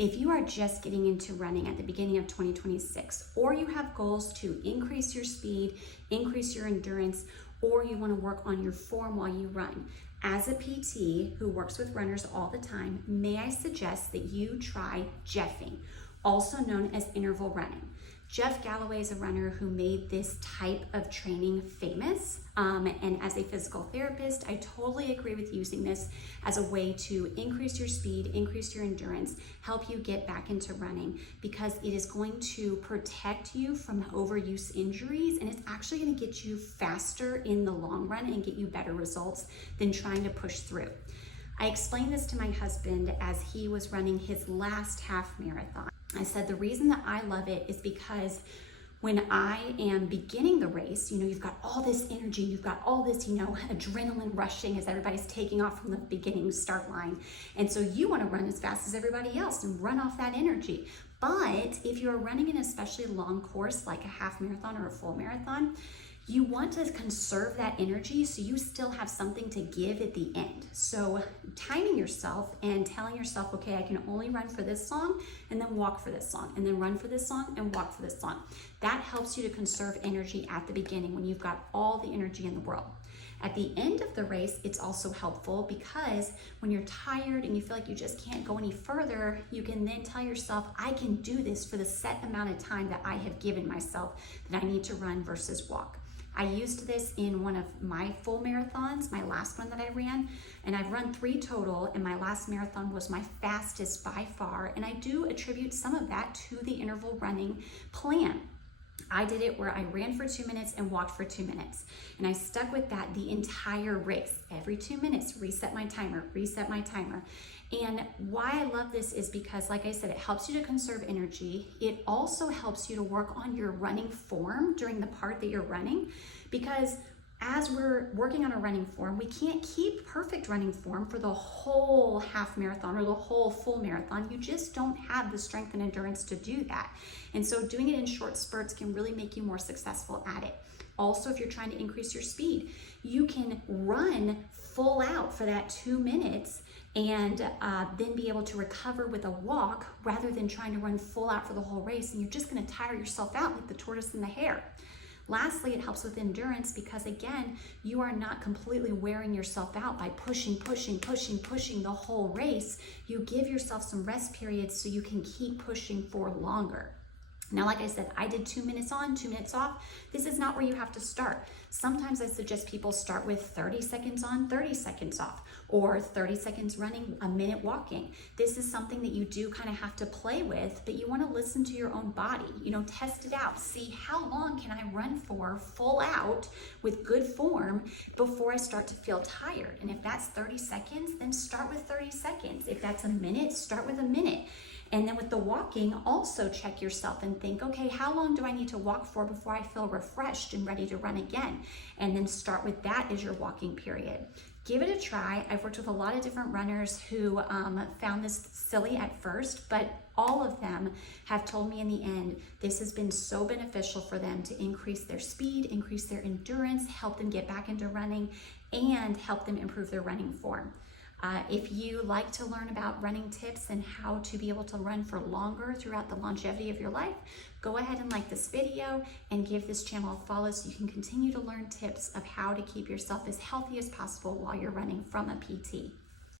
If you are just getting into running at the beginning of 2026, or you have goals to increase your speed, increase your endurance, or you want to work on your form while you run, as a PT who works with runners all the time, may I suggest that you try Jeffing, also known as interval running. Jeff Galloway is a runner who made this type of training famous. And as a physical therapist, I totally agree with using this as a way to increase your speed, increase your endurance, help you get back into running, because it is going to protect you from overuse injuries, and it's actually going to get you faster in the long run and get you better results than trying to push through. I explained this to my husband as he was running his last half marathon. I said the reason that I love it is because when I am beginning the race, you've got all this energy, you've got all this, adrenaline rushing as everybody's taking off from the beginning start line. And so you want to run as fast as everybody else and run off that energy. But if you're running an especially long course like a half marathon or a full marathon, you want to conserve that energy so you still have something to give at the end. So timing yourself and telling yourself, okay, I can only run for this long and then walk for this long and then run for this long and walk for this long. That helps you to conserve energy at the beginning when you've got all the energy in the world. At the end of the race, it's also helpful because when you're tired and you feel like you just can't go any further, you can then tell yourself, I can do this for the set amount of time that I have given myself that I need to run versus walk. I used this in one of my full marathons, my last one that I ran, and I've run 3 total, and my last marathon was my fastest by far, and I do attribute some of that to the interval running plan. I did it where I ran for 2 minutes and walked for 2 minutes, and I stuck with that the entire race. Every 2 minutes, reset my timer. And why I love this is because, like I said, it helps you to conserve energy. It also helps you to work on your running form during the part that you're running, because as we're working on a running form, we can't keep perfect running form for the whole half marathon or the whole full marathon. You just don't have the strength and endurance to do that. And so doing it in short spurts can really make you more successful at it. Also, if you're trying to increase your speed, you can run full out for that 2 minutes and then be able to recover with a walk rather than trying to run full out for the whole race, and you're just going to tire yourself out like the tortoise and the hare. Lastly, it helps with endurance because, again, you are not completely wearing yourself out by pushing the whole race. You give yourself some rest periods so you can keep pushing for longer. Now, like I said, I did 2 minutes on, 2 minutes off. This is not where you have to start. Sometimes I suggest people start with 30 seconds on, 30 seconds off, or 30 seconds running, a minute walking. This is something that you do kind of have to play with, but you want to listen to your own body. Test it out. See how long can I run for full out with good form before I start to feel tired. And if that's 30 seconds, then start with 30 seconds. If that's a minute, start with a minute. And then with the walking, also check yourself and think, okay, how long do I need to walk for before I feel refreshed and ready to run again? And then start with that as your walking period. Give it a try. I've worked with a lot of different runners who found this silly at first, but all of them have told me in the end, this has been so beneficial for them to increase their speed, increase their endurance, help them get back into running, and help them improve their running form. If you like to learn about running tips and how to be able to run for longer throughout the longevity of your life, go ahead and like this video and give this channel a follow so you can continue to learn tips of how to keep yourself as healthy as possible while you're running from a PT.